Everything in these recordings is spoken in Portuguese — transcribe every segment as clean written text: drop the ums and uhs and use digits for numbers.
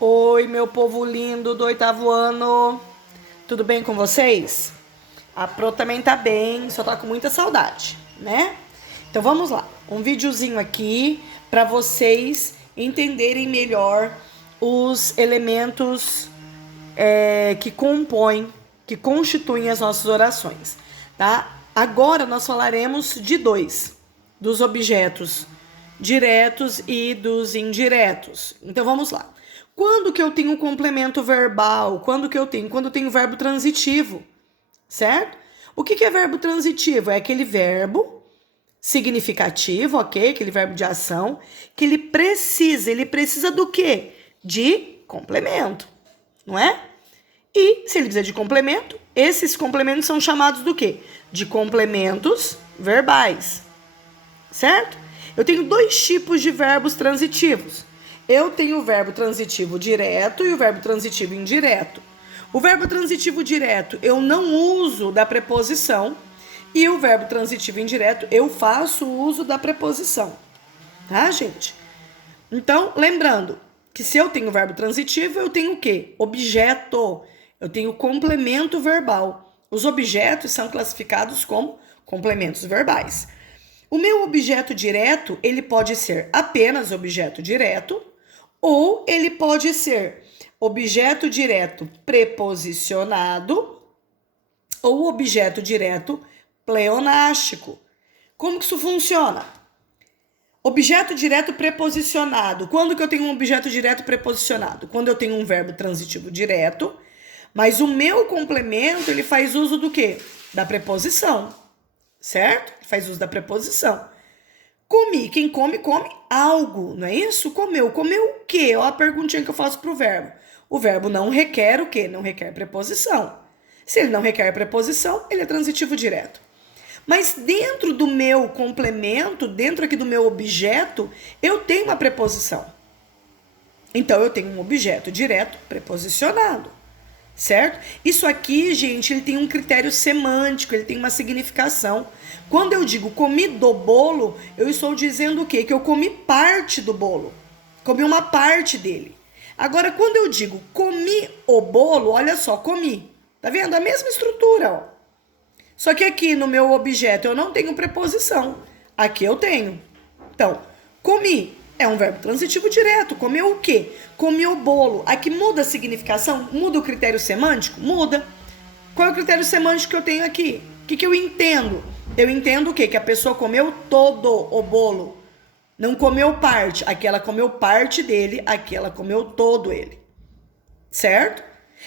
Oi, meu povo lindo do oitavo ano. Tudo bem com vocês? A Pro também tá bem, só tá com muita saudade, né? Então vamos lá. Um videozinho aqui para vocês entenderem melhor os elementos que compõem, que constituem as nossas orações, tá? Agora nós falaremos de dos objetos diretos e dos indiretos. Então vamos lá. Quando que eu tenho complemento verbal? Quando eu tenho verbo transitivo, certo? O que é verbo transitivo? É aquele verbo significativo, ok? Aquele verbo de ação que ele precisa do quê? De complemento, não é? E se ele precisa de complemento, esses complementos são chamados do quê? De complementos verbais, certo? Eu tenho dois tipos de verbos transitivos. Eu tenho o verbo transitivo direto e o verbo transitivo indireto. O verbo transitivo direto eu não uso da preposição e o verbo transitivo indireto eu faço uso da preposição. Tá, gente? Então, lembrando que se eu tenho verbo transitivo, eu tenho o quê? Objeto. Eu tenho complemento verbal. Os objetos são classificados como complementos verbais. O meu objeto direto, ele pode ser apenas objeto direto ou ele pode ser objeto direto preposicionado ou objeto direto pleonástico. Como que isso funciona? Objeto direto preposicionado. Quando que eu tenho um objeto direto preposicionado? Quando eu tenho um verbo transitivo direto, mas o meu complemento, ele faz uso do quê? Da preposição, certo? Faz uso da preposição. Comi. Quem come, come algo, não é isso? Comeu. Comeu o quê? Olha a perguntinha que eu faço pro verbo. O verbo não requer o quê? Não requer preposição. Se ele não requer preposição, ele é transitivo direto. Mas dentro do meu complemento, dentro aqui do meu objeto, eu tenho uma preposição. Então, eu tenho um objeto direto preposicionado, certo? Isso aqui, gente, ele tem um critério semântico, ele tem uma significação. Quando eu digo comi do bolo, eu estou dizendo o quê? Que eu comi parte do bolo. Comi uma parte dele. Agora, quando eu digo comi o bolo, olha só, comi. Tá vendo? A mesma estrutura, ó. Só que aqui no meu objeto eu não tenho preposição. Aqui eu tenho. Então, comi é um verbo transitivo direto. Comeu o quê? Comi o bolo. Aqui muda a significação? Muda o critério semântico? Muda. Qual é o critério semântico que eu tenho aqui? O que eu entendo? Eu entendo o quê? Que a pessoa comeu todo o bolo. Não comeu parte. Aqui ela comeu parte dele, aqui ela comeu todo ele. Certo?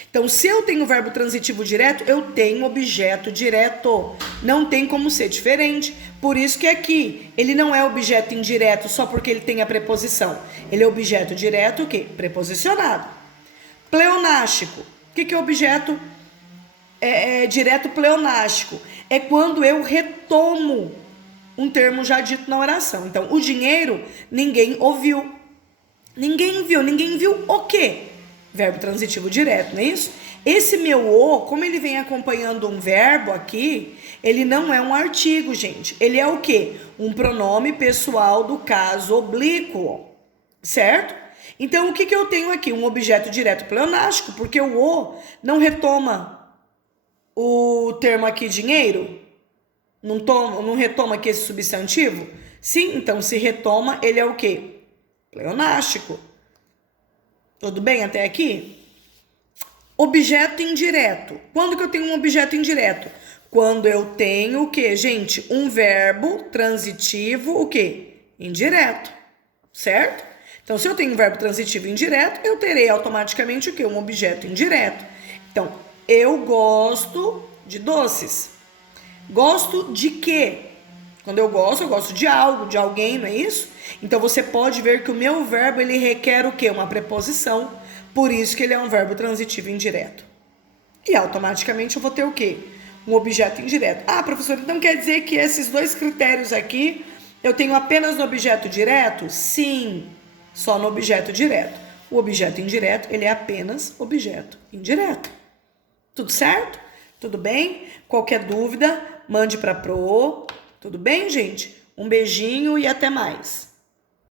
Então, se eu tenho verbo transitivo direto, eu tenho objeto direto. Não tem como ser diferente. Por isso que aqui, ele não é objeto indireto só porque ele tem a preposição. Ele é objeto direto, o quê? Preposicionado. Pleonástico. O que é objeto direto pleonástico? É quando eu retomo um termo já dito na oração. Então, o dinheiro, ninguém ouviu. Ninguém viu o quê? Verbo transitivo direto, não é isso? Esse meu o, como ele vem acompanhando um verbo aqui, ele não é um artigo, gente. Ele é o quê? Um pronome pessoal do caso oblíquo, certo? Então, o que eu tenho aqui? Um objeto direto pleonástico, porque o o não retoma o termo aqui dinheiro? Não retoma aqui esse substantivo? Sim, então se retoma, ele é o quê? Pleonástico. Tudo bem até aqui? Objeto indireto. Quando que eu tenho um objeto indireto? Quando eu tenho o quê, gente? Um verbo transitivo, o quê? Indireto, certo? Então, se eu tenho um verbo transitivo indireto, eu terei automaticamente o quê? Um objeto indireto. Então, eu gosto de doces. Gosto de quê? Quando eu gosto de algo, de alguém, não é isso? Então, você pode ver que o meu verbo, ele requer o quê? Uma preposição. Por isso que ele é um verbo transitivo indireto. E automaticamente eu vou ter o quê? Um objeto indireto. Ah, professor, então quer dizer que esses dois critérios aqui, eu tenho apenas no objeto direto? Sim, só no objeto direto. O objeto indireto, ele é apenas objeto indireto. Tudo certo? Tudo bem? Qualquer dúvida, mande para Pro. Tudo bem, gente? Um beijinho e até mais.